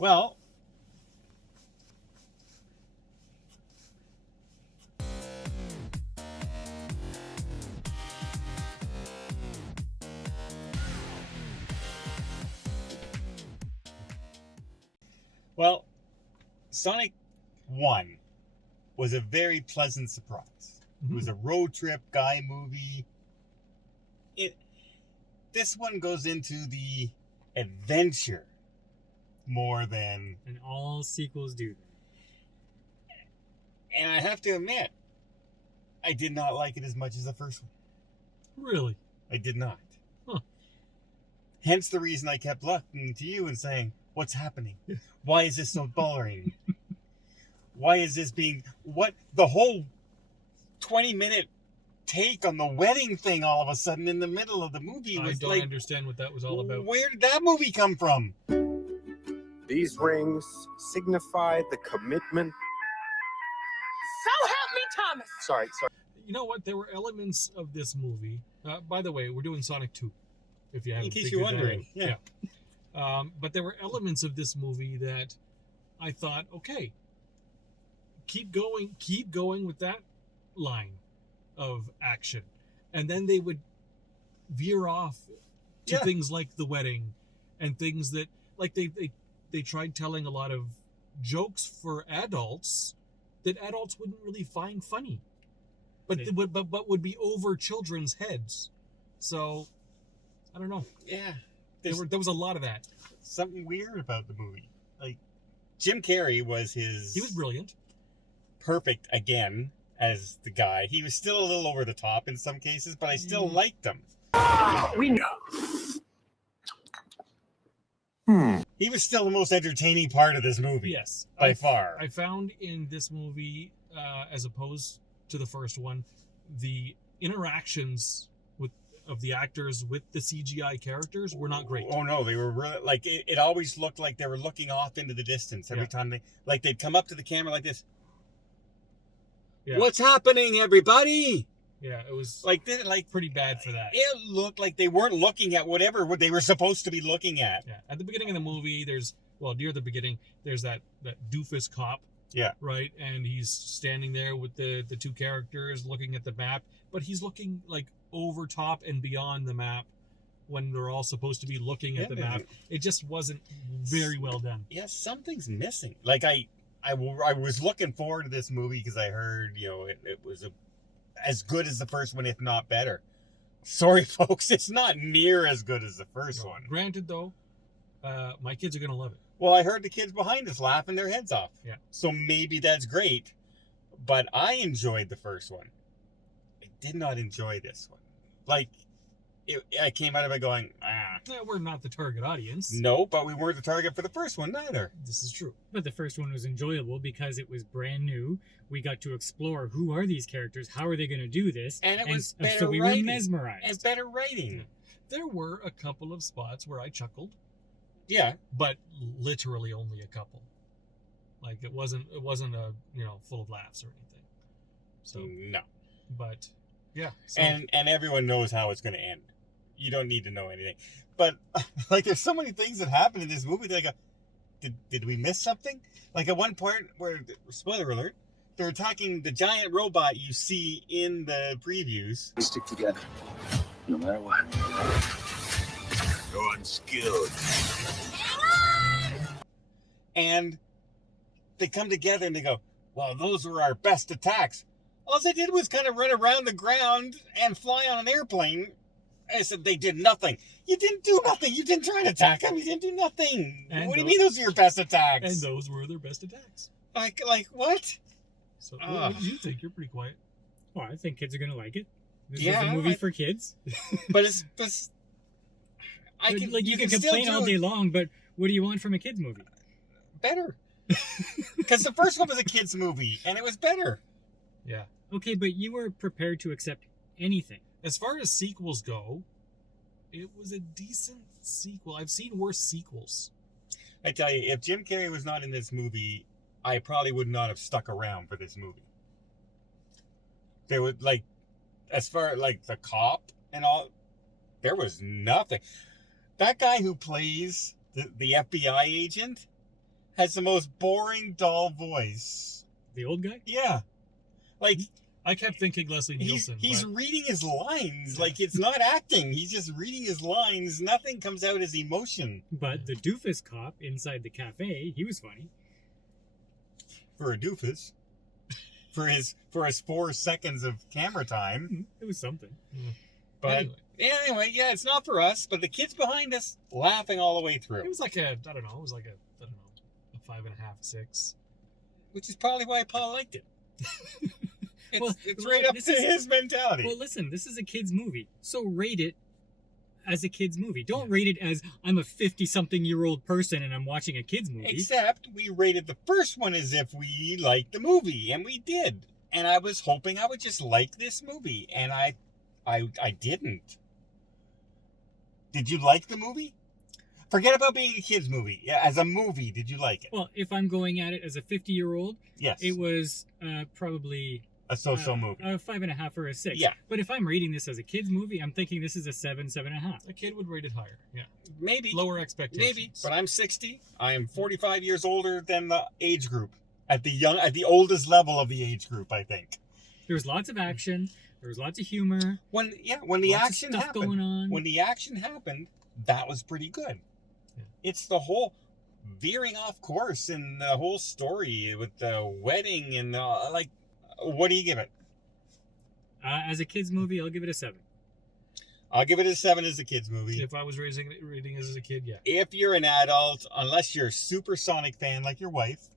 Well, Sonic 1 was a very pleasant surprise. Mm-hmm. It was a road trip guy movie. This one goes into the adventure more than... And all sequels do that. And I have to admit, I did not like it as much as the first one. Really? I did not. Huh. Hence the reason I kept looking to you and saying, what's happening? Why is this so boring? Why is this being... What? The whole 20-minute take on the wedding thing all of a sudden in the middle of the movie was I don't understand what that was all about. Where did that movie come from? These rings signify the commitment. So help me, Thomas! Sorry. You know what? There were elements of this movie. By the way, we're doing Sonic 2. If you haven't, in case you're wondering, yeah. But there were elements of this movie that I thought, okay, keep going with that line of action, and then they would veer off to things like the wedding and things that, like, they tried telling a lot of jokes for adults that adults wouldn't really find funny, but would be over children's heads. So I don't know. Yeah, there was a lot of that. Something weird about the movie. Like, Jim Carrey was he was brilliant, perfect again as the guy. He was still a little over the top in some cases, but I still liked him. We know. He was still the most entertaining part of this movie. Yes, by far. I found in this movie, as opposed to the first one, the interactions of the actors with the CGI characters were not great. Oh no, they were really, like, it always looked like they were looking off into the distance every time they'd come up to the camera like this. Yeah. What's happening, everybody? Yeah, it was pretty bad for that. It looked like they weren't looking at whatever they were supposed to be looking at. Yeah, at the beginning of the movie, near the beginning, there's that doofus cop. Yeah. Right, and he's standing there with the two characters looking at the map, but he's looking like over top and beyond the map when they're all supposed to be looking at the map. It just wasn't very well done. Yeah, something's missing. Like, I was looking forward to this movie because I heard, it was as good as the first one, if not better. Sorry, folks, it's not near as good as the first one. Granted, though, my kids are going to love it. Well, I heard the kids behind us laughing their heads off. Yeah. So maybe that's great. But I enjoyed the first one. I did not enjoy this one. Like, I came out of it going, Yeah, we're not the target audience. No, but we weren't the target for the first one either. This is true. But the first one was enjoyable because it was brand new. We got to explore who are these characters, how are they going to do this, and it was better so we writing. were mesmerized. And better writing. Yeah. There were a couple of spots where I chuckled. Yeah, but literally only a couple. Like, it wasn't a full of laughs or anything. So no. But yeah. So. And everyone knows how it's going to end. You don't need to know anything. But like, there's so many things that happen in this movie that I go, did we miss something? Like, at one point where, spoiler alert, they're attacking the giant robot you see in the previews. We stick together, no matter what. You're unskilled. And they come together and they go, well, those were our best attacks. All they did was kind of run around the ground and fly on an airplane. I said they did nothing. You didn't do nothing. You didn't try to attack them. You didn't do nothing. What do you mean those are your best attacks? And those were their best attacks. Like what? So what do you think? You're pretty quiet. Well, I think kids are going to like it. This is a movie for kids. But you can complain all day long, but what do you want from a kids movie? Better. Because the first one was a kids movie, and it was better. Yeah. Okay, but you were prepared to accept anything. As far as sequels go, it was a decent sequel. I've seen worse sequels. I tell you, if Jim Carrey was not in this movie, I probably would not have stuck around for this movie. There was, like, as far like the cop and all, there was nothing. That guy who plays the FBI agent, has the most boring, dull voice. The old guy? Yeah. Like, I kept thinking Leslie Nielsen. he's but reading his lines. Like, it's not acting. He's just reading his lines. Nothing comes out as emotion. But the doofus cop inside the cafe, he was funny. For a doofus. For his 4 seconds of camera time. It was something. But anyway, yeah, it's not for us. But the kids behind us laughing all the way it through. was like a 5.5, 6. Which is probably why Paul liked it. Well, It's right up this to is- his mentality. Well, listen, this is a kid's movie, so rate it as a kid's movie. Don't rate it as I'm a 50-something-year-old person and I'm watching a kid's movie. Except we rated the first one as if we liked the movie, and we did. And I was hoping I would just like this movie, and I didn't. Did you like the movie? Forget about being a kid's movie. Yeah, as a movie, did you like it? Well, if I'm going at it as a 50-year-old, Yes. it was probably A social movie. a 5.5 or a 6. Yeah. But if I'm rating this as a kid's movie, I'm thinking this is a 7, 7.5. A kid would rate it higher. Yeah. Maybe. Lower expectations. Maybe. But I'm 60. I am 45 years older than the age group. At the oldest level of the age group, I think. There was lots of action. There was lots of humor. When the Lots of action stuff happened. going on. When the action happened, that was pretty good. Yeah. It's the whole veering off course in the whole story with the wedding and what do you give it? As a kid's movie, I'll give it a 7. I'll give it a 7 as a kid's movie. If I was rating it as a kid, yeah. If you're an adult, unless you're a super Sonic fan like your wife,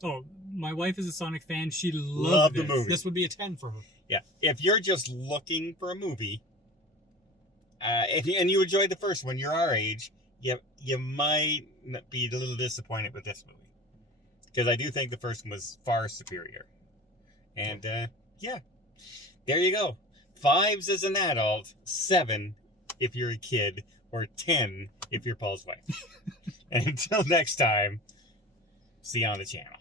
Oh, my wife is a Sonic fan. She Love loved the this. movie. This would be a 10 for her. yeah. If you're just looking for a movie, and you enjoyed the first one, you're our age, you might be a little disappointed with this movie. Because I do think the first one was far superior. And, yeah. There you go. 5s as an adult, 7 if you're a kid, or 10 if you're Paul's wife. And until next time, see you on the channel.